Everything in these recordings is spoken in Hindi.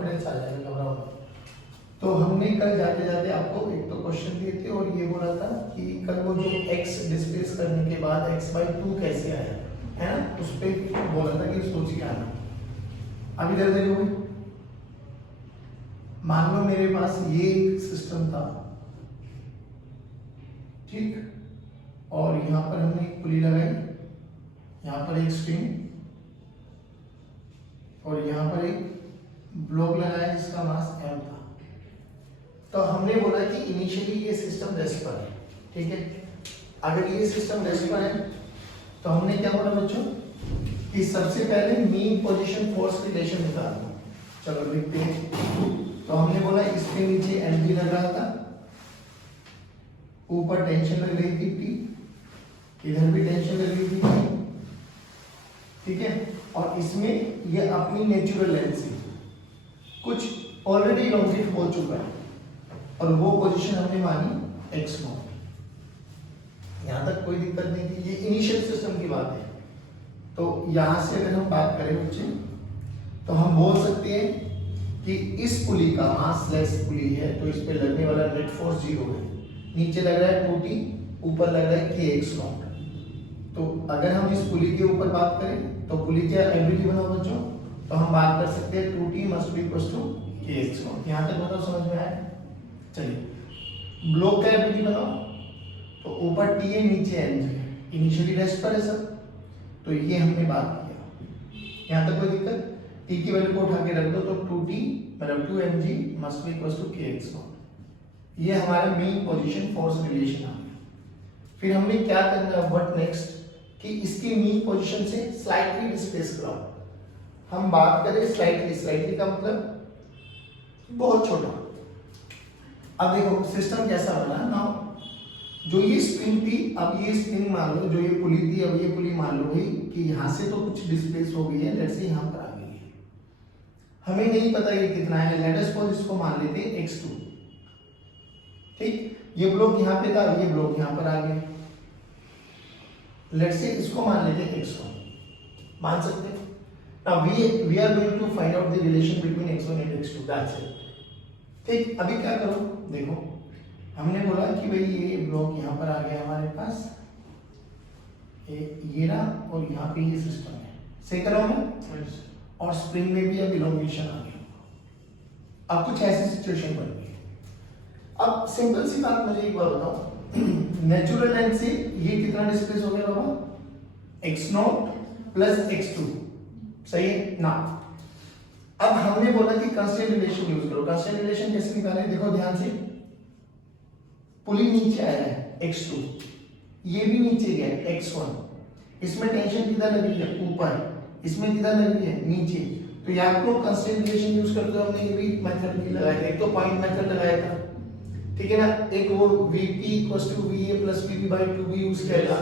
कॉन्फिडेंस आ जाएगा, घबराओ मत। तो हमने कल जाते जाते आपको एक तो क्वेश्चन दिए थे और ये बोला था कि कल वो जो x डिस्प्लेस करने के बाद x/2 कैसे आया है ना, उस पे बोला था कि सोच के आना। अब इधर देखो, मान लो मेरे पास ये एक सिस्टम था, ठीक, और यहां पर हमने एक पुली लगाई, यहां पर एक स्ट्रिंग और यहां पर एक ब्लॉक लगाया जिसका मास m था। तो हमने बोला कि इनिशियली ये सिस्टम रेस्ट पर है, ठीक है। अगर ये सिस्टम रेस्ट पर है तो हमने क्या बोला बच्चों कि सबसे पहले मीन पोजीशन फोर्स रिलेशन निकालना। चलो लिखते हैं। तो हमने बोला इसके नीचे mg लग रहा था, ऊपर टेंशन लग रही थी T, इधर भी टेंशन लग रही थी T, ठीक है। और इसमें ये अपनी नेचुरल लेंथ से कुछ ऑलरेडी लॉन्गिट हो चुका है और वो पोजीशन हमने मानी x0। यहां तक कोई दिक्कत नहीं थी, ये इनिशियल सिस्टम की बात है। तो यहां से अगर हम बात करें बच्चे तो हम बोल सकते हैं कि इस पुली का मास लेस पुली है तो इस पे लगने वाला नेट फोर्स 0 है। नीचे लग रहा है 2t, ऊपर लग रहा है kx0। तो अगर हम इस पुली के ऊपर बात करें तो पुली क्या एबिलिटी बनाओ बच्चों, तो हम बात कर सकते हैं 2t must be equal to kx0। यहां तक बताओ समझ में आया? चलिए ब्लॉक का एबिलिटी बनाओ, तो ऊपर t है नीचे mg है, इनिशियली रेस्ट पर है सब, तो ये हमने बात किया। यहां तक कोई दिक्कत? t की वैल्यू को उठा के रख दो तो 2t मतलब 2mg must be equal to kx0। ये हमारा मेन पोजीशन फोर्स रिलेशन आ गया। फिर हमने क्या करना है, व्हाट नेक्स्ट, कि इसकी मेन पोजीशन से स्लाइटली डिस्प्लेस कराओ। हम बात करें स्लाइटली, स्लाइटली का मतलब बहुत छोटा। अब देखो सिस्टम कैसा बना ना, जो ये स्प्रिंग थी, अब ये स्प्रिंग मान लो, जो ये पुली थी, अब ये पुली मान लो भाई कि यहां से तो कुछ डिस्प्लेस हो गई है, लेट्स से यहां पर आ गई है, हमें नहीं पता ये कितना है, लेट अस सपोज इसको मान लेते हैं x2, ठीक। ये ब्लॉक यहां पे था, ये ब्लॉक यहां पर आ गया, लेट्स से इसको मान लेते हैं x1, मान सकते हैं। Now we are going to find out the relation between x1 and x2, that's it, ठीक। अभी क्या करो, देखो हमने बोला कि भाई ये ब्लॉक यहां पर आ गया हमारे पास, ये ना, और यहां पे ये सिस्टम है, सही करो मैं, और स्प्रिंग में भी अब इलोंगेशन आ गया। अब कुछ ऐसी सिचुएशन बन गई। अब सिंपल सी बात मुझे एक बार बताओ, नेचुरल लेंथ से ये कितना डिस्प्लेस हो गया बाबा, x0 प्लस x2, सही है ना। अब हमने बोला कि कांस्टेंट रिलेशन यूज करो। कांस्टेंट रिलेशन कैसे निकालें, देखो ध्यान से, पुली नीचे आया है x2, ये भी नीचे गया है x1, इसमें टेंशन किधर लगी है, ऊपर, इसमें किधर लगी है, नीचे। तो या तो कांस्टेंट रिलेशन यूज करते हो, हमने ये भी मेथड भी लगाया था, एक तो पॉइंट मेथड लगाया था, ठीक है ना, एक वो Vp = Va + Vp/2 भी यूज किया था,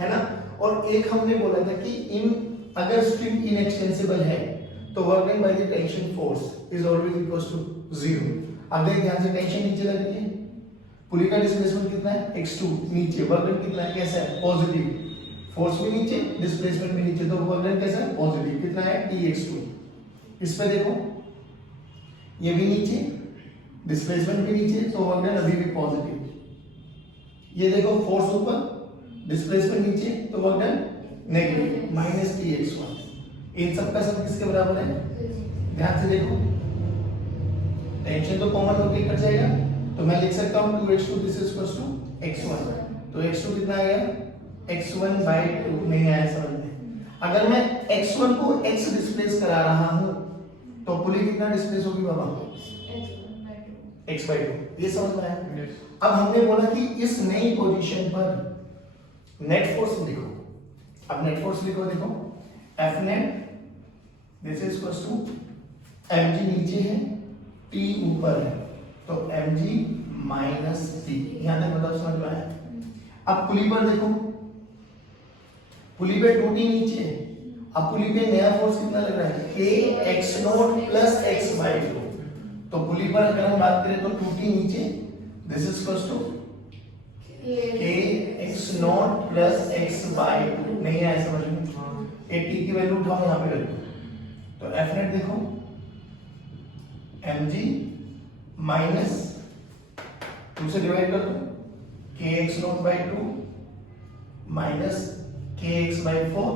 है ना। और एक हमने बोला था कि अगर स्ट्रिंग इनएक्सटेंसिबल है तो work done by the tension force is always equal to 0। अब देख ध्यान से, टेंशन नीचे लग रही है, पुली का डिस्प्लेसमेंट कितना है x2, नीचे, वर्क डन कितना है, कैसा है, पॉजिटिव, फोर्स भी नीचे, डिस्प्लेसमेंट भी नीचे, तो वर्क डन कैसा है, पॉजिटिव, कितना है, Tx2। इस पे देखो ये भी नीचे, डिस्प्लेसमेंट भी नीचे, तो वर्क डन अभी भी पॉजिटिव। ये देखो फोर्स ऊपर, डिस्प्लेसमेंट नीचे, तो वर्क डन नेगेटिव, -Tx1। इन सब का सब किसके बराबर है, ध्यान से देखो, टेंशन तो कॉमन होकर कट जाएगा, तो मैं लिख सकता हूं 2x2 this is equal to x1, तो x2 कितना आ गया, x1/2, नहीं आया समझ में। अगर मैं x1 को x डिस्प्लेस करा रहा हूं तो पुली कितना डिस्प्लेस होगी बाबा, x/2, ये समझ में आया। अब हमने बोला कि इस नई पोजीशन पर नेट फोर्स लिखो। अब नेट फोर्स लिखो, देखो F net this is equal to mg नीचे है, t ऊपर है, तो mg माइनस t। यहां तक बताओ समझ में आया। अब पुली पर देखो, पुली पे 2t नीचे है, अब पुली पे नया फोर्स कितना लग रहा है, kx0 प्लस x/2। तो पुली पर अगर हम बात करें तो 2t नीचे, this is equal to kx0 plus x/2, नहीं आया समझ में। एक t की वैल्यू उठाओ यहां पे रखो, तो F net देखो एम जी माइनस 2 से डिवाइड कर दो, के एक्स नॉट बाई 2 माइनस के एक्स बाई 4,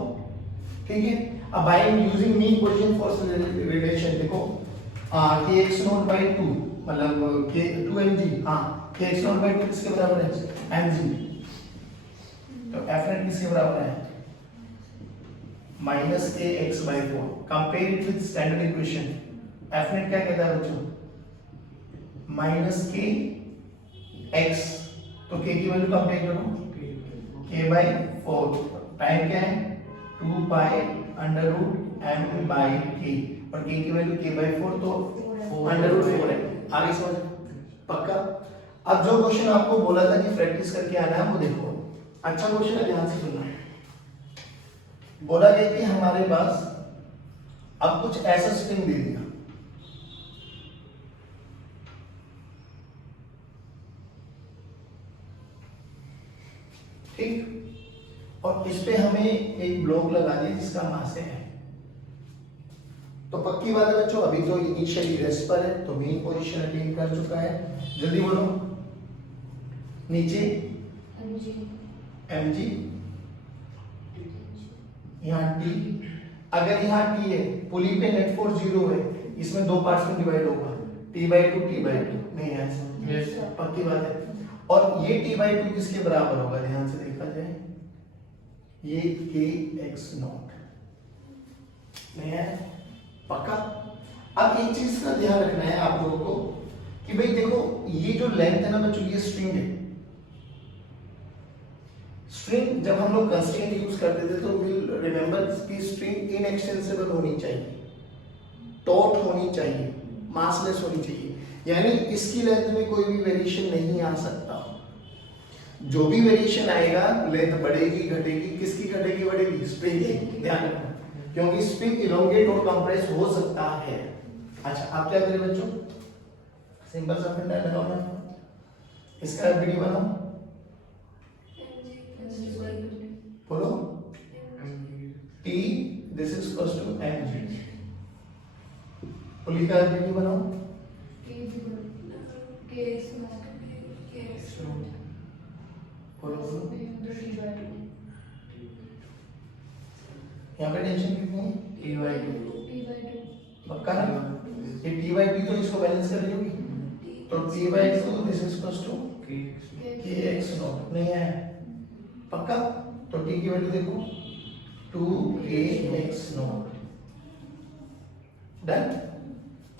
ठीक है। अब I am using mean position for relation, देखो के एक्स नॉट बाई 2 मतलब के 2 एम जी, हाँ के एक्स नॉट बाई 2 किसके बराबर है, एम जी, तो एफ नेट किसके बराबर है, माइनस के x by 4। Compare it with standard equation, F net क्या कहता है बच्चों, माइनस के एक्स, तो के की वैल्यू कंपेयर करो, के बाई 4, टाइम क्या है 2 pi under root m by k, और के की वैल्यू के बाई 4 तो अंडर रूट 4 है। आगे समझ पक्का। अब जो क्वेश्चन आपको बोला था कि प्रैक्टिस करके आना है वो देखो, अच्छा क्वेश्चन है, ध्यान से सुनना। बोला गया कि हमारे पास अब कुछ ऐसा स्ट्रिंग दे दिया, ठीक, और इस पे हमें एक ब्लॉक लगा दिया जिसका मास है, तो पक्की बात है बच्चों, अभी तो इनिशियली रेस्ट पर है तो मेन पोजीशन अटेन कर चुका है। जल्दी बोलो, नीचे एम जी, यहाँ टी, अगर यहाँ टी है, पुली पे नेट फोर्स 0 है, इसमें दो पार्ट्स में डिवाइड होगा, टी बाई 2 नहीं है, yes. पक्की बात है। और ये टी बाई 2 किसके बराबर होगा, ध्यान से देखा जाए, ये के एक्स नॉट नहीं है, पक्का। अब एक चीज का ध्यान रखना है आप लोगों को कि भाई देखो ये जो लेंथ है ना बच्चों, ये स्ट्रिंग है। स्ट्रिंग जब हम लोग कंस्ट्रेंट यूज करते थे तो विल रिमेंबर कि स्ट्रिंग इनएक्सटेंसिबल होनी चाहिए, टॉट होनी चाहिए, मासलेस होनी चाहिए, यानी इसकी लेंथ में कोई भी वेरिएशन नहीं आ सकता। जो भी वेरिएशन आएगा लेंथ बढ़ेगी घटेगी, किसकी घटेगी बढ़ेगी, स्ट्रिंग की, ध्यान रखना, क्योंकि स्ट्रिंग इलोंगेट और कंप्रेस हो सकता है। अच्छा आप क्या करें बच्चों, सिंपल सा फंडा लगाओ ना, इसका वीडियो बनाओ, बोलो T this is equals to mg, pulley का वीडियो बनाओ, बोलो यहाँ पे टेंशन कितनी है, पक्का ना, ये टी बाई टी तो इसको बैलेंस कर देगी, तो T by 2 this is equals to k x naught नहीं है, पक्का। तो टी की वैल्यू देखो 2kx नॉट, डन।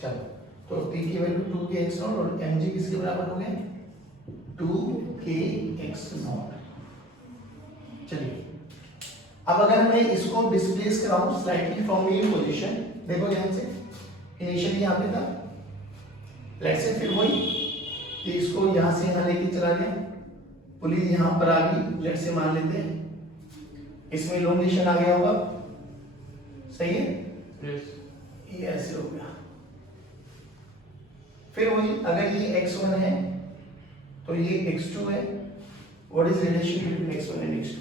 चलो तो टी की वैल्यू 2kx नॉट और mg किसके बराबर हो गए, 2kx नॉट। चलिए अब अगर मैं इसको डिस्प्लेस कराऊं स्लाइटली फ्रॉम मेन पोजीशन, देखो ध्यान से, इनिशियली यहां पे था, लेट्स से फिर वही कि इसको यहां से यहां लेके चला गया, पुली यहां पर आ गई, लेट्स से मान लेते हैं इसमें इलोंगेशन आ गया होगा, सही है, yes. ये ऐसे हो गया। फिर वही अगर ये x1 है तो ये x2 है, what is relation between x1 and x2,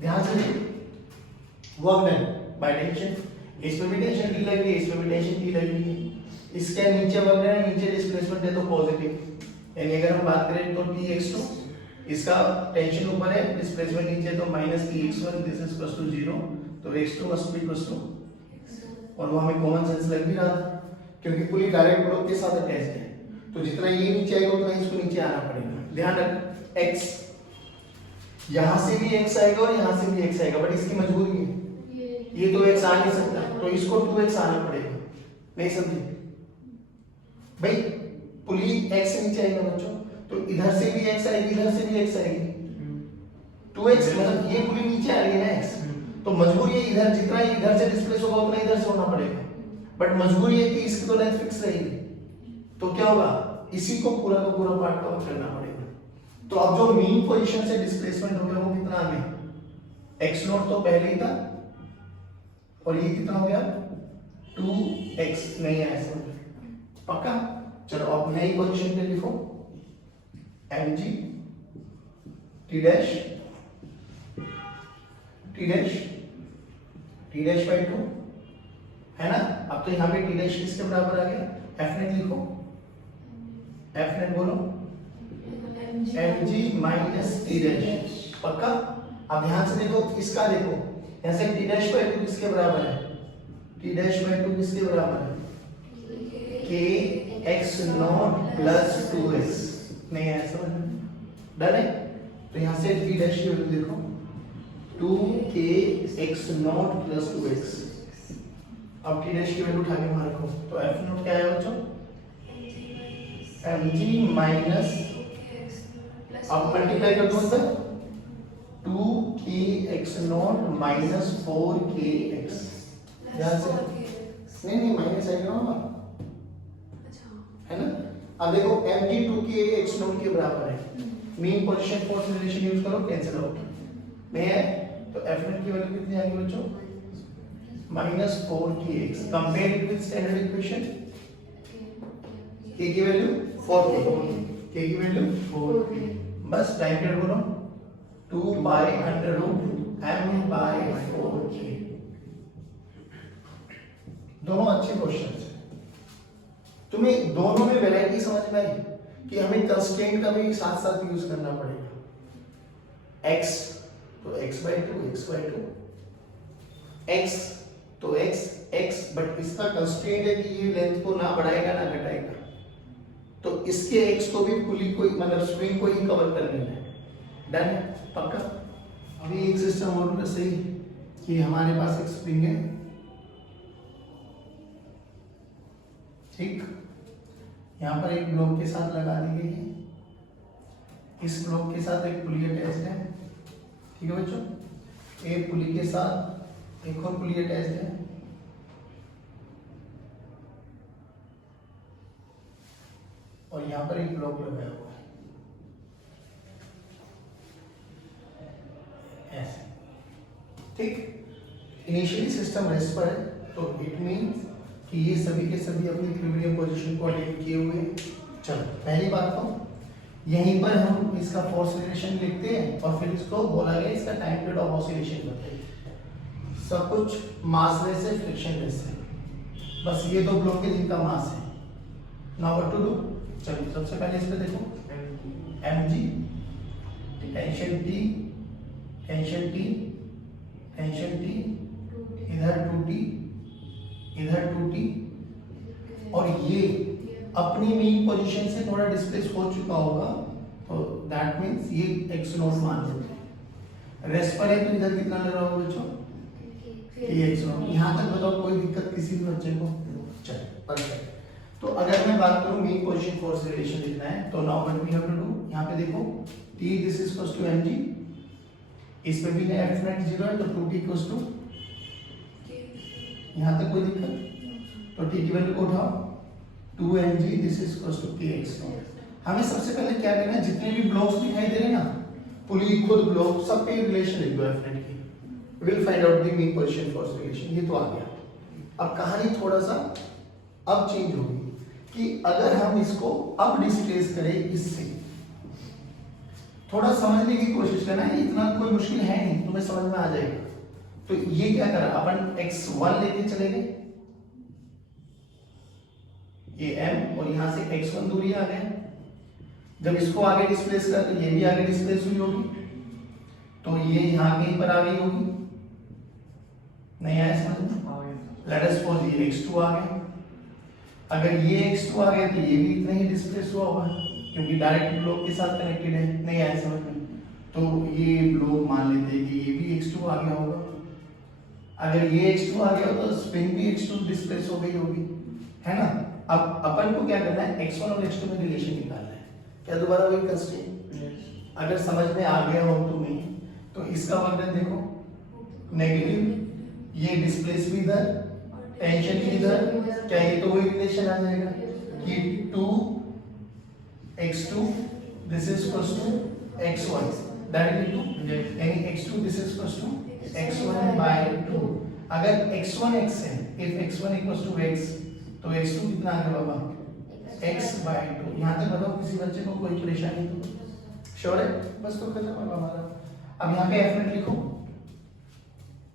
ध्यान से वर्क डन बाय टेंशन, इसमें भी टेंशन टी लगी है, इसमें भी टेंशन टी लगी है, इसके नीचे वर्क डन है, नीचे डिस्प्लेसमेंट है तो पॉजिटिव, यानी अगर हम बात करें तो Tx2, इसका टेंशन ऊपर है, डिस्प्लेसमेंट नीचे, तो minus Tx1 this is equal to 0, तो x2 must be equal to, और वो हमें कॉमन सेंस लग भी रहा था क्योंकि पूरी डायरेक्ट ब्लॉक के साथ अटैच है, तो जितना ये नीचे आएगा उतना इसको नीचे आना पड़ेगा। ध्यान रख x, यहां से भी x आएगा और यहां से भी x आएगा, बट इसकी मजबूरी है ये तो x आ नहीं सकता, तो इसको 2x आना पड़ेगा, नहीं समझे भाई, पुली x से नीचे आएगा बच्चों, तो इधर से भी x आएगी, इधर से भी x आएगी, 2x मतलब ये पुली नीचे आ रही है ना x, तो मजबूरी है इधर जितना इधर से डिस्प्लेस होगा उतना इधर से होना पड़ेगा, बट मजबूरी है कि इसकी तो लेंथ फिक्स रहेगी, तो क्या होगा, इसी को पूरा का पूरा पार्ट कवर करना पड़ेगा। तो अब जो मीन पोजीशन से डिस्प्लेसमेंट हो गया वो कितना आ गया, x नॉट तो पहले ही था, और ये कितना हो गया 2x, नहीं है ऐसे, पक्का। चलो अब नई पोजीशन पे लिखो mg t डैश बाई 2 है ना, अब तो यहाँ पे टी डैश किसके बराबर आ गया, एफ नेट लिखो, एफ नेट बोलो m g minus T dash, पक्का। अब ध्यान से देखो, इसका देखो, यहाँ से टी डैश बाय 2 किसके बराबर है, टी डैश बाय 2 किसके बराबर है, के एक्स नॉट प्लस 2x, नहीं है समझ में, डन है। तो यहाँ से टी डैश की वैल्यू देखो 2k x not plus 2x, अब टी डैश की वैल्यू उठा के वहां रखो, तो f नॉट क्या है बच्चों, mg माइनस, अब मल्टीप्लाई कर दो अंदर 2k x not minus 4kx, ध्यान से, नहीं माइनस आएगा ना, है ना। अब देखो mg 2k x नॉट के बराबर है, mean position force relation use करो, कैंसिल आउट नहीं है, तो f नेट की वैल्यू कितनी आएगी बच्चों, minus 4kx, compare it with standard equation, k की वैल्यू 4k, k की वैल्यू 4k, बस टाइम पीरियड बोलो 2 pi under root m by 4k, दोनों अच्छे क्वेश्चंस हैं। तुम्हें दोनों में वैरायटी समझ में आई कि हमें कंस्ट्रेंट का भी साथ साथ यूज करना पड़ेगा, x तो x/2 x/2, x तो x बट इसका कंस्ट्रेंट है कि ये लेंथ को ना बढ़ाएगा ना घटाएगा, तो इसके x को भी पुली को मतलब स्प्रिंग को ही कवर कर लेना है, डन है, पक्का। अभी एक सिस्टम और सही कि हमारे पास एक स्प्रिंग है, ठीक, यहाँ पर एक ब्लॉक के साथ लगा दी गई है, इस ब्लॉक के साथ एक पुली अटैच्ड है, ठीक है बच्चों, एक पुली के साथ एक और पुली अटैच्ड है, और यहाँ पर एक ब्लॉक लगाया हुआ है ऐसे, ठीक। इनिशियली सिस्टम रेस्ट पर है, तो इट मीन्स कि ये सभी के सभी अपनी इक्विलिब्रियम पोजीशन को अटेन किए हुए हैं। चलो पहली बात तो यहीं पर हम इसका फोर्स रिलेशन लिखते हैं और फिर इसको बोला गया इसका टाइम पीरियड ऑफ ऑसिलेशन बताइए, सब कुछ मासलेस है, फ्रिक्शनलेस है, बस ये दो ब्लॉक के जिनका मास है। नाउ व्हाट टू डू, चलिए सबसे पहले इस पे देखो mg, tension T, tension T, tension T, इधर 2T, इधर 2T, और ये अपनी मीन पोजीशन से थोड़ा डिस्प्लेस हो चुका होगा, तो दैट मींस ये x नॉट मान लेते हैं। रेस्ट पर है तो इधर कितना लग रहा होगा बच्चों, x नॉट। यहाँ तक बताओ कोई दिक्कत किसी भी बच्चे को, चलिए परफेक्ट। तो अगर मैं बात करूं मीन पोजीशन फोर्स रिलेशन लिखना है, तो now what we have to do, यहाँ पे देखो T this is equals to mg, इस पे भी f नेट 0 है, तो 2T इक्वल्स टू, यहाँ तक कोई दिक्कत, तो T की वैल्यू को उठाओ 2mg this is equals to kx naught. हमें सबसे पहले क्या करना है, जितने भी ब्लॉक्स दिखाई दे रहे हैं ना, पुली खुद ब्लॉक सब पे रिलेशन लिख दो f नेट की, will find out the mean position force relation. ये तो आ गया। अब कहानी थोड़ा सा अब चेंज होगी कि अगर हम इसको अब डिस्प्लेस करें इससे, थोड़ा समझने की कोशिश करना है, इतना कोई मुश्किल है नहीं, तुम्हें समझ में आ जाएगा। तो ये क्या करा, अपन x1 लेके चले गए, ये m और यहां से x1 दूरी आ गए, जब इसको आगे डिस्प्लेस कर तो ये भी आगे डिस्प्लेस हुई होगी, तो ये यहां कहीं पर आ गई होगी, नहीं आया समझ में, लेट अस सपोज ये x2 आ गया, अगर ये x2 आ गया तो ये भी इतना ही डिस्प्लेस हुआ होगा क्योंकि डायरेक्ट ब्लॉक के साथ कनेक्टेड है, नहीं आया समझ में, तो ये ब्लॉक मान लेते हैं कि ये भी x2 आ गया होगा। अगर ये x2 आ गया तो स्प्रिंग भी x2 डिस्प्लेस हो गई होगी, है ना। अब अपन को क्या करना है, x1 और x2 में रिलेशन निकालना है, क्या दोबारा वही कंस्ट्रेंट, अगर समझ में आ गया हो तुम्हें तो इसका वर्क देखो, नेगेटिव, ये डिस्प्लेस भी इधर, टेंशन भी इधर, क्या ये तो वही रिलेशन आ जाएगा कि 2x2 this is equals to x1 directly 2, यानी x2 this is equals to x1 by 2। अगर x1 x है, if x1 equals to x, तो x2 कितना आ गया बाबा, x by 2। यहाँ तक बताओ किसी बच्चे को कोई परेशानी तो श्योर है, बस तो खत्म है हमारा। अब यहाँ पे f नेट लिखो,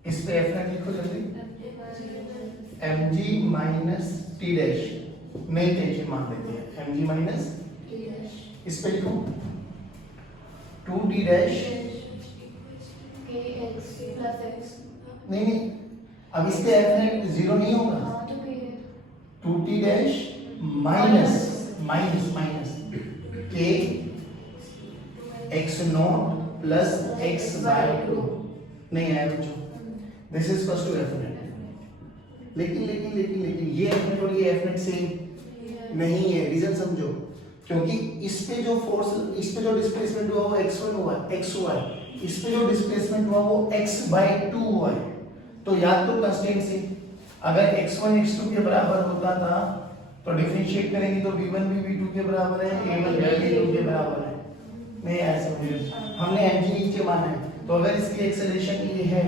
इस पे f नेट लिखो जल्दी, m g minus T dash, नई टेंशन मान लेते हैं, एम जी माइनस इस पे लिखो 2t डैश, नहीं नहीं, अब इसके एफ नेट जीरो नहीं होगा, 2t dash minus minus minus के x not plus X by 2 नहीं आया बच्चों, this is equals to F net. लेकिन लेकिन लेकिन लेकिन ये एफ नेट और ये एफ नेट सेम नहीं है, रीजन समझो, क्योंकि इस पे जो फोर्स, इस पे जो डिस्प्लेसमेंट हुआ वो x1 हुआ, x हुआ है, इस पे जो डिस्प्लेसमेंट हुआ वो x by 2 हुआ है। तो याद तो कंस्ट्रेंट से, अगर x1 x2 के बराबर होता था तो डिफरेंशिएट करेंगे तो v1 भी v2 के बराबर है, a1 भी a2 के बराबर है। नहीं ऐसा समझो, हमने mg नीचे माना है, तो अगर इसकी एक्सेलरेशन ये है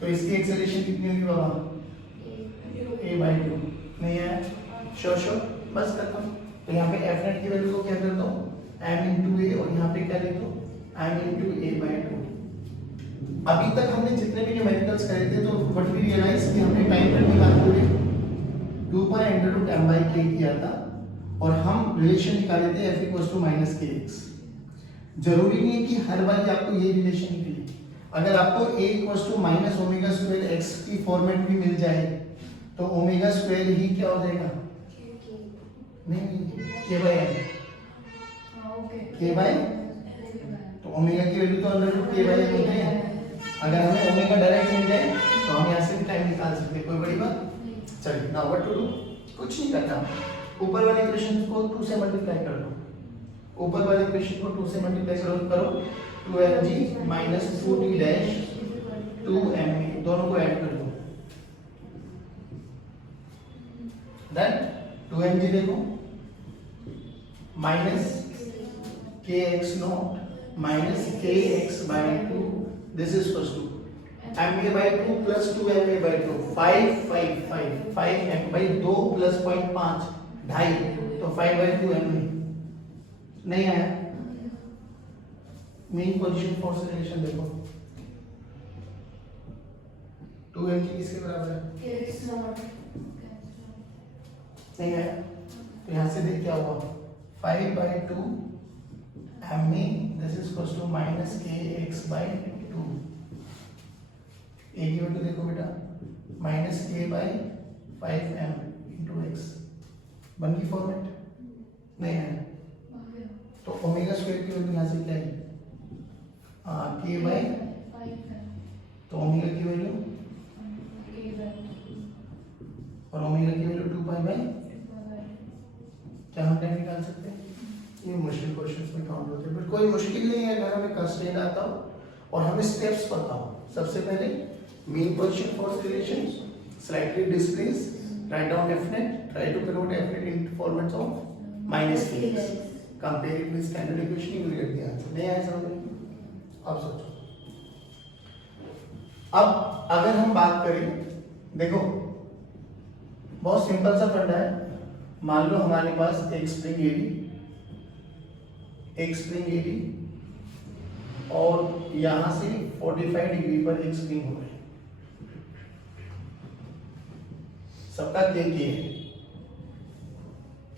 तो इसकी एक्सेलरेशन कितनी होगी बाबा, a by 2। नहीं है, श्योर श्योर, बस खत्म। तो यहाँ पे एफ नेट की वैल्यू को क्या करता हूँ, m इंटू ए, और यहाँ पे क्या लिखता हूँ, m इंटू ए बाय 2। अभी तक हमने जितने भी न्यूमेरिकल्स करे थे तो व्हाट वी रियलाइज कि हमने टाइम पीरियड निकालते हुए 2 pi under root m by k किया था, और हम रिलेशन निकाले थे f equals to minus kx। जरूरी नहीं है कि हर बार आपको ये रिलेशन निकले, अगर आपको a equals to minus omega square x की फॉर्मेट भी मिल जाए तो ओमेगा स्क्वायर ही क्या हो जाएगा, नहीं k by m, k by, तो ओमेगा की वैल्यू तो under root k by m होती है। अगर हमें ओमेगा डायरेक्ट मिल जाए तो हम यहाँ से भी टाइम निकाल सकते हैं, कोई बड़ी बात। चलिए नाउ व्हाट टू डू, कुछ नहीं करना, ऊपर वाले इक्वेशन को 2 से मल्टीप्लाई कर दो, ऊपर वाले इक्वेशन को 2 से मल्टीप्लाई करो 2mg minus 2t dash 2ma, दोनों को ऐड कर दो, देन 2mg देखो minus kx naught minus kx by 2, this is equals to ma by 2 plus 2ma by 2, 5 by 2 plus 0.5 ढाई, तो 5 by 2 ma नहीं आया। मेन पोजीशन फोर्स रिलेशन देखो, 2mg किसके बराबर है, नहीं आया, तो यहाँ से देख क्या हुआ, 5 by 2 ma, this is equals to minus kx by 2, a की वैल्यू देखो बेटा minus k by 5m into x, बन की फॉर्मेट नहीं है, तो ओमेगा स्क्वायर की वैल्यू यहाँ से क्या है, k by, तो ओमेगा की वैल्यू और ओमेगा की वैल्यू 2 पाई बाय, क्या हम टाइम निकाल सकते हैं, ये मुश्किल क्वेश्चंस में काउंट होते हैं, बट कोई मुश्किल नहीं है अगर हमें कंस्ट्रेंट आता हो और हमें स्टेप्स पता हो। सबसे पहले mean position force relation, slightly displace, write down F net, try to convert F net into formats of minus kx, compare it with standard equation, you will get the answer. नहीं आया समझ में, अब सोचो। अब अगर हम बात करें, देखो बहुत सिंपल सा फंडा है, मान लो हमारे पास एक स्प्रिंग एडी और यहां से 45 डिग्री पर एक स्प्रिंग हो रही है, सबका के है,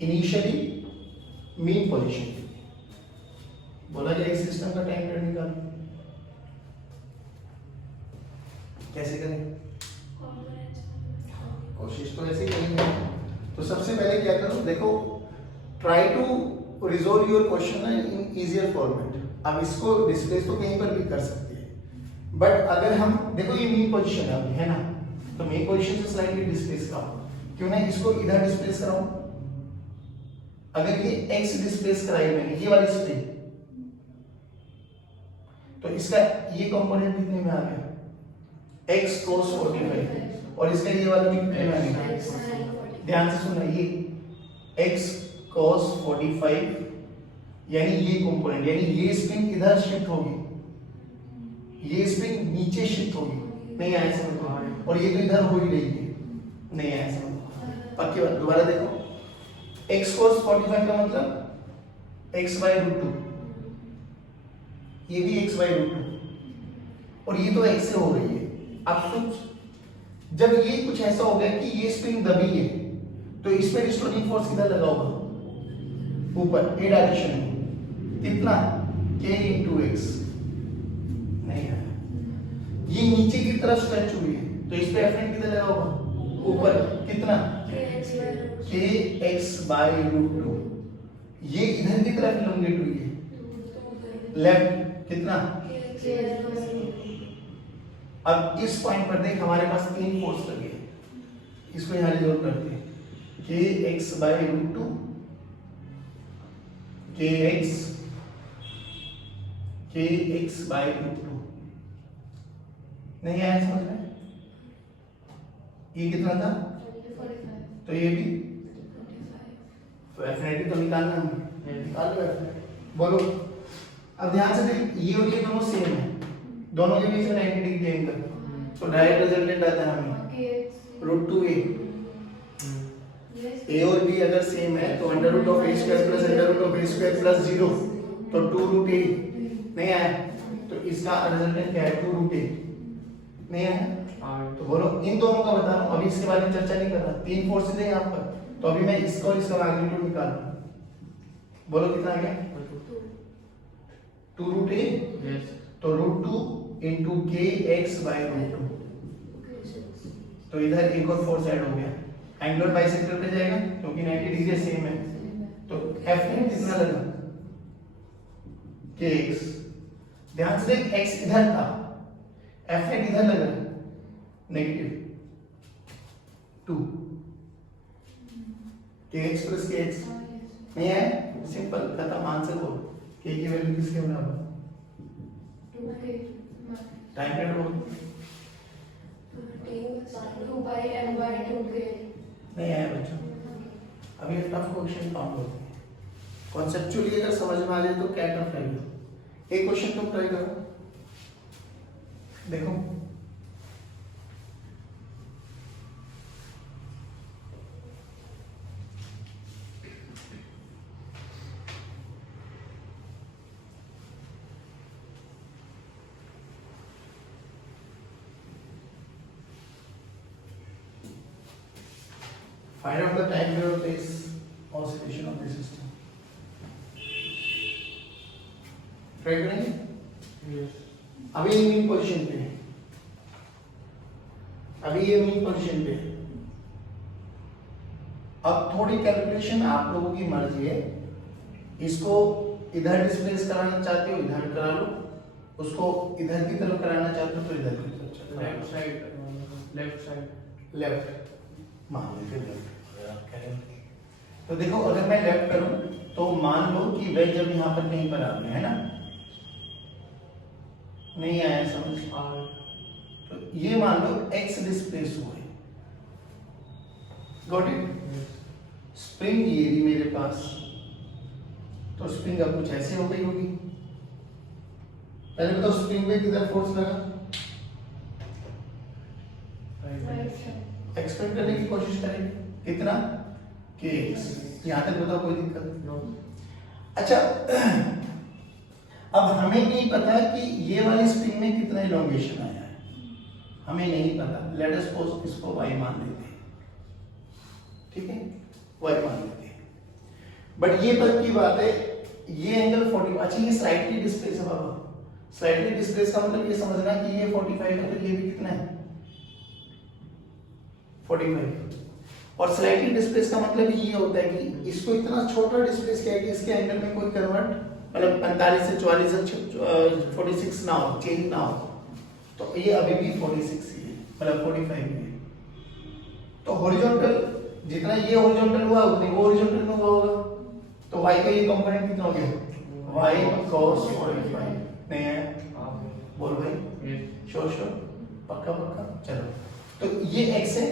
इनिशियली मीन पोजीशन, बोला जाए इस सिस्टम का टाइम पीरियड निकालो, कैसे करें, कोशिश तो ऐसे ही करेंगे। तो सबसे पहले क्या करो, देखो try to resolve your question in easier format. अब इसको डिस्प्लेस तो कहीं पर भी कर सकते हैं, बट अगर हम देखो ये मीन पोजीशन है ना, तो मीन पोजीशन से स्लाइटली डिस्प्लेस कराओ, क्यों ना इसको इधर डिस्प्लेस कराओ। अगर ये x डिस्प्लेस कराई मैंने, ये वाली स्प्रिंग, तो इसका ये कंपोनेंट कितने में आ गया, x cos 45, और इसका ये वाला भी कितने में आ गया, ध्यान से सुनना, ये x cos 45 यानी ये कंपोनेंट, यानी ये स्प्रिंग इधर शिफ्ट होगी, ये स्प्रिंग नीचे शिफ्ट होगी, नहीं आया समझ में, और ये तो इधर हो ही रही है, नहीं आया समझ में। पक्की बात, दोबारा देखो, x cos 45 का मतलब x by रूट 2, ये भी x by रूट 2, और ये तो x से हो रही है। अब सोच, जब ये कुछ ऐसा हो गया कि ये स्प्रिंग दबी है तो इस पे डिस्टोर्टिंग फोर्स किधर लगा होगा? ऊपर ए डायरेक्शन में। कितना? k into x. नहीं है, ये नीचे की तरफ स्ट्रेच हुई है तो इस पे एफ किधर लगा होगा? ऊपर। कितना? k x by root 2। ये इधर की तरफ इलोंगेट हुई है लेफ्ट। कितना? अब इस पॉइंट पर देख, हमारे पास तीन फोर्स लगे हैं, इसको यहां रिजोल्व करते हैं। k x by root 2, k x by root 2। नहीं आया समझ में? ये कितना था? तो ये भी तो एफिनिटी तो निकालना है, निकाल लो एफिनिटी। बोलो अब ध्यान से देख, ये और ये दोनों सेम है, दोनों के बीच में 90 डिग्री एंगल, तो डायरेक्ट रिजल्टेंट आता है हमें रूट 2a। a और b अगर सेम है तो under root of a square plus under root of a square plus 0, तो 2 रूट a। नहीं आया तो इसका रिजल्टेंट क्या है? 2 रूट a। नहीं आया तो बोलो इन दोनों का बता रहा हूं, अभी इसके बारे में चर्चा नहीं कर रहा। तीन फोर्सेस है यहां पर, तो अभी मैं इसका और इसका मैग्नीट्यूड निकाल रहा हूं। बोलो कितना आ गया? 2 रूट a। तो रूट 2 इंटू के एक्स बाय रूट 2। तो इधर एक और फोर्स ऐड हो गया, एंगुलर बाइसेक्टर पे जाएगा क्योंकि 90 डिग्री सेम है। तो एफ ने कितना लगा? के एक्स। ध्यान से देख, एक्स इधर था, एफ ने इधर लगा नेगेटिव 2 के एक्स प्लस के एक्स। नहीं है? सिंपल खत्म, आंसर बोल। के की वैल्यू किसके बराबर? टाइम पीरियड बोल। नहीं आया बच्चों, अभी टफ क्वेश्चन काउंट होते हैं। कॉन्सेप्चुअली अगर समझ में आ जाए तो क्या टफ रहेगा। एक क्वेश्चन तुम ट्राई करो, देखो find out the time period of this oscillation of the system. Try करेंगे? Yes. अभी ये मीन पोजीशन पे है, अभी ये मीन पोजीशन पे है। अब थोड़ी कैलकुलेशन आप लोगों की मर्जी है, इसको इधर डिस्प्लेस कराना चाहते हो इधर करा लो, उसको इधर की तरफ कराना चाहते हो तो इधर की तरफ चलो। लेफ्ट साइड लेफ्ट मान लीजिए लेफ्ट। तो देखो अगर मैं लेफ्ट करूं तो मान लो कि वेज जब यहाँ पर कहीं पर आ गया है ना, नहीं आया समझ? तो ये मान लो x डिस्प्लेस हुआ है, गॉट इट? स्प्रिंग ये भी मेरे पास, तो स्प्रिंग अब कुछ ऐसे हो गई होगी। पहले बताओ स्प्रिंग में किधर फोर्स लगा? एक्सपेक्ट करने की कोशिश करेंगे, कितना? के एक्स। यहां तक बताओ कोई दिक्कत? नो। अच्छा अब हमें नहीं पता कि ये वाली स्प्रिंग में कितना इलोंगेशन आया है, हमें नहीं पता। लेट अस सपोज इसको y मान लेते हैं, ठीक है, y मान लेते हैं। बट ये तक की बात है, ये एंगल 40। अच्छा ये स्लाइटली डिस्प्लेस है बाबा, स्लाइटली डिस्प्लेस का मतलब ये समझना कि ये 45 है तो ये भी कितना है? 45। और स्लाइटली डिस्प्लेस का मतलब ये होता है कि इसको इतना छोटा डिस्प्लेस किया है कि इसके एंगल में कोई कन्वर्ट मतलब 45 से 44 से 46 ना हो, चेंज ना हो, तो ये अभी भी 46 ही है, मतलब 45 ही है। तो हॉरिजॉन्टल जितना ये हॉरिजॉन्टल हुआ उतनी वो हॉरिजॉन्टल में हुआ होगा, तो y का ये कंपोनेंट कितना हो गया? y cos 45। नहीं है? बोल भाई, श्योर पक्का पक्का। चलो तो ये x है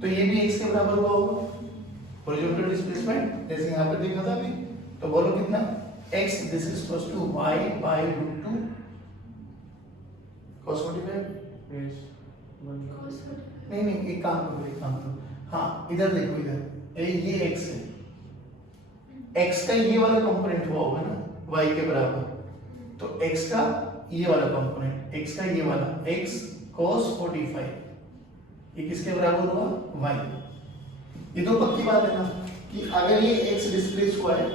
तो ये भी x के बराबर हुआ होगा हॉरिजॉन्टल डिस्प्लेसमेंट, जैसे यहां पर देखा था अभी। तो बोलो कितना? x this is equal to y by root 2 cos 45। नहीं एक काम करो, हाँ इधर देखो, इधर ये x है, x का ये वाला कंपोनेंट हुआ होगा ना y के बराबर, तो x का ये वाला कंपोनेंट, x का ये वाला x cos 45 ये किसके बराबर हुआ, y। ये तो पक्की बात है ना कि अगर ये x डिस्प्लेस हुआ है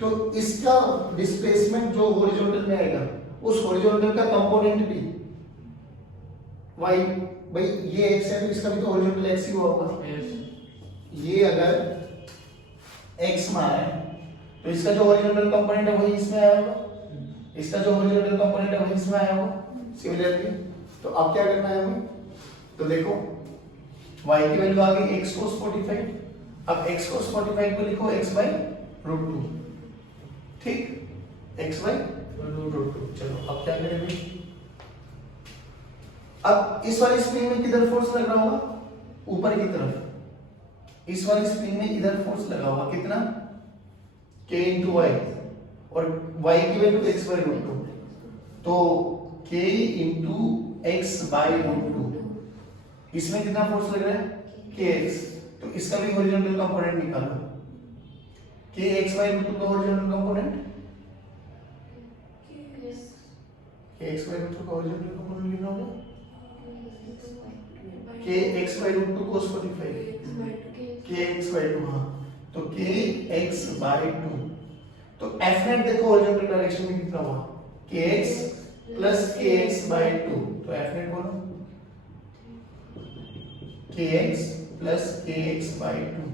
तो इसका डिस्प्लेसमेंट जो हॉरिजॉन्टल में आएगा उस हॉरिजॉन्टल का कंपोनेंट भी y, भाई ये x है तो इसका भी तो हॉरिजॉन्टल x ही हुआ होगा। ये अगर x मारा है तो इसका जो हॉरिजॉन्टल कंपोनेंट है वही इसमें आया होगा, इसका जो हॉरिजॉन्टल कंपोनेंट है वही इसमें आया होगा सिमिलरली। तो अब क्या करना है हमें, तो देखो y की वैल्यू आ गई x cos 45, अब x cos 45 को लिखो x by √2, ठीक, x by √2। चलो अब क्या करेंगे, अब इस वाली स्प्रिंग में किधर फोर्स लग रहा होगा, ऊपर की तरफ। इस वाली स्प्रिंग में इधर फोर्स लगा हुआ कितना, k into y, और y की वैल्यू x by √2, तो k into x by √2, इसमें कितना फोर्स लग रहा है, kx, तो इसका भी हॉरिजॉन्टल कंपोनेंट निकालो। kx by √2 का हॉरिजॉन्टल कंपोनेंट, kx by √2 का हॉरिजॉन्टल कंपोनेंट कितना होगा, kx by √2 cos 45, kx by 2, हाँ तो kx by 2, तो f नेट देखो हॉरिजॉन्टल डायरेक्शन में कितना हुआ, kx plus kx by 2, तो f नेट बोलो kx plus kx by 2।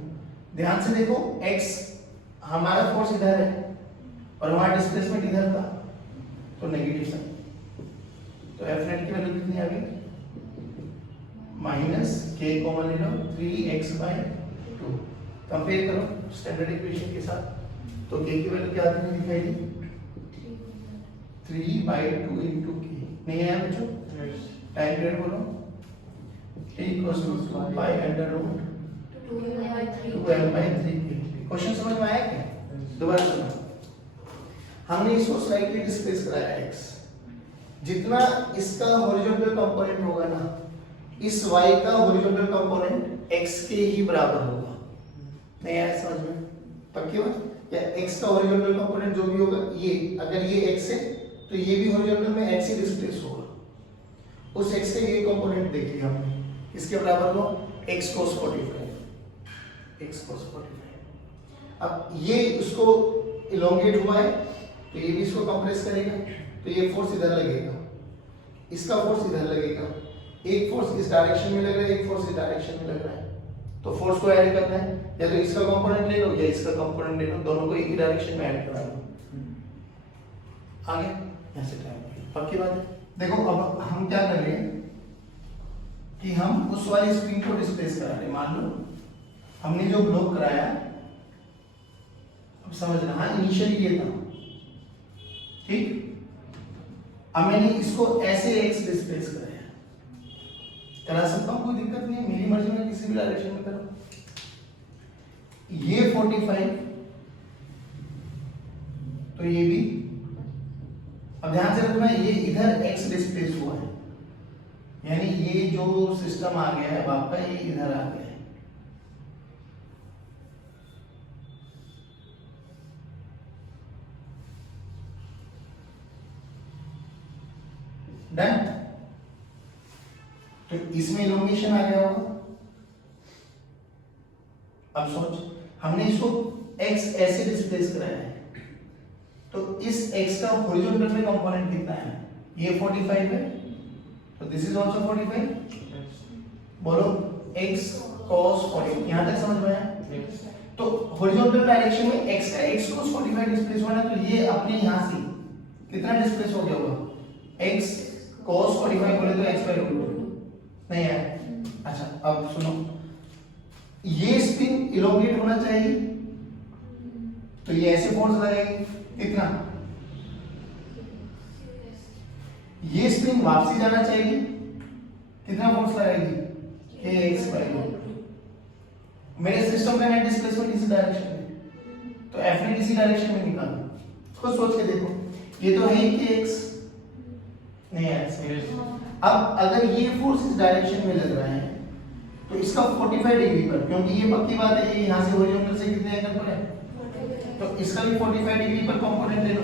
ध्यान से देखो x हमारा फोर्स इधर है और हमारा डिस्प्लेसमेंट इधर था, तो नेगेटिव साइन, तो f नेट की वैल्यू कितनी आ गई, माइनस k कॉमन ले लो 3x by 2। कंपेयर करो स्टैंडर्ड इक्वेशन के साथ, तो k की वैल्यू क्या आती है, दिखाई दी 3 by 2 into k, नहीं है बच्चों, टाइम पीरियड बोलो, t equals to 2 pi under root 2m by 3k। Question समझ में आया क्या, दोबारा सुनो, हमने इसको स्लाइटली डिस्प्लेस कराया x, जितना इसका हॉरिजॉन्टल कंपोनेंट होगा ना, इस y का हॉरिजॉन्टल कंपोनेंट x के ही बराबर होगा, नहीं आया समझ में, पक्की बात, या x का हॉरिजॉन्टल कंपोनेंट जो भी होगा, ये अगर ये x है तो ये भी हॉरिजॉन्टल में x ही डिस्प्लेस होगा, उस x का ये कंपोनेंट देख लिया हमने, इसके बराबर हो x cos 45, x cos 45। अब ये उसको इलोंगेट हुआ है तो ये भी इसको कंप्रेस करेगा, तो ये फोर्स इधर लगेगा, इसका फोर्स इधर लगेगा, एक फोर्स इस डायरेक्शन में लग रहा है, एक फोर्स इस डायरेक्शन में लग रहा है, तो फोर्स को ऐड करना है, या तो इसका कंपोनेंट ले लो या इसका कंपोनेंट ले लो, दोनों को एक ही डायरेक्शन में ऐड करा लो। आगे यहां से टाइम, पक्की बात है। देखो अब हम क्या कर रहे हैं कि हम उस वाली स्प्रिंग को डिस्प्लेस करा रहे हैं, मान लो हमने जो ब्लॉक कराया, अब समझना, हाँ इनिशियली ये था, ठीक, अब मैंने इसको ऐसे x डिस्प्लेस कराया, करा सकता हूं, कोई दिक्कत नहीं, मेरी मर्जी में किसी भी डायरेक्शन में करो। ये 45, तो ये भी, अब ध्यान से रखना, ये इधर x डिस्प्लेस हुआ है, यानी ये जो सिस्टम आ गया है आपका, ये इधर आ गया है, डन, तो इसमें इलोंगेशन आ गया होगा। अब सोच, हमने इसको x ऐसे डिस्प्लेस कराया है, तो इस x का हॉरिजॉन्टल में कंपोनेंट कितना है, ये 45 है, तो दिस इज आल्सो 45, बोलो x cos 40, यहां तक समझ में आया। तो हॉरिजॉन्टल डायरेक्शन में x का x cos 45 डिस्प्लेस हुआ ना, तो ये अपने यहां से कितना डिस्प्लेस हो गया होगा, x cos 45 बोले तो x by √2, नहीं है। अच्छा अब सुनो, ये स्प्रिंग इलोंगेट होना चाहिए, तो ये ऐसे फोर्स लगाएगी कितना, ये स्प्रिंग वापसी जाना चाहिए, कितना फोर्स लगाएगी, kx by √2। मेरे सिस्टम का नेट डिस्प्लेसमेंट इसी डायरेक्शन में, तो f नेट इसी डायरेक्शन में निकालो, खुद सोच के देखो, ये तो है kx, नहीं है। अब अगर ये फोर्स इस डायरेक्शन में लग रहा है तो इसका 45 डिग्री पर, क्योंकि ये पक्की बात है, ये यहां से हॉरिजॉन्टल से कितने एंगल पर है, तो इसका भी 45 डिग्री पर कंपोनेंट ले लो,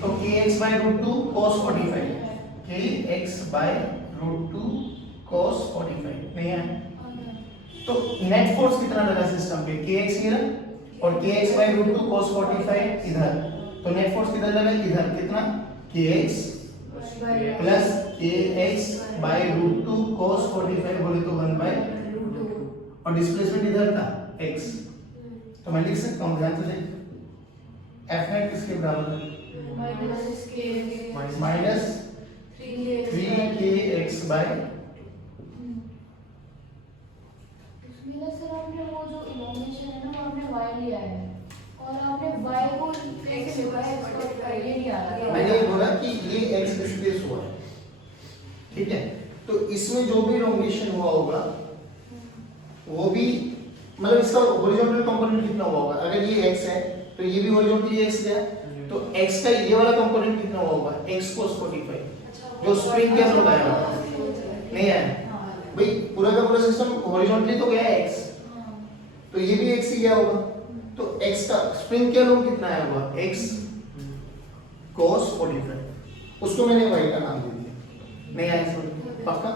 तो kx by √2 cos 45, kx by √2 cos 45 नहीं आया। तो नेट फोर्स कितना लगा सिस्टम पे, kx इधर और kx by root 2 cos 45 इधर, तो नेट फोर्स किधर लगा, इधर कितना, kx plus kx by root 2 cos 45 बोले तो 1 by और डिस्प्लेसमेंट इधर था x, तो मैं लिख सकता हूँ ध्यान से, f नेट किसके बराबर है, माइनस 3kx by सर आपने वो जो इनोवेशन है ना वो आपने y लिया है और आपने y को कैसे लिखा है इसका ये नहीं आ रहा। मैंने ये बोला कि ये x डिस्प्लेस हुआ है, ठीक है, तो इसमें जो भी इनोवेशन हुआ होगा वो भी मतलब इसका हॉरिजॉन्टल कंपोनेंट कितना हुआ होगा, अगर ये x है तो ये भी हॉरिजॉन्टली x गया, तो x का ये वाला कंपोनेंट कितना हुआ होगा, x cos 45 जो स्प्रिंग के अंदर आया होगा, नहीं आया भाई, पूरा का पूरा सिस्टम हॉरिजॉन्टली तो गया है x, तो ये भी x ही गया होगा, तो x का स्प्रिंग के अंदर कितना आया होगा, x cos 45, उसको मैंने y का नाम दे दिया, नहीं आया पक्का।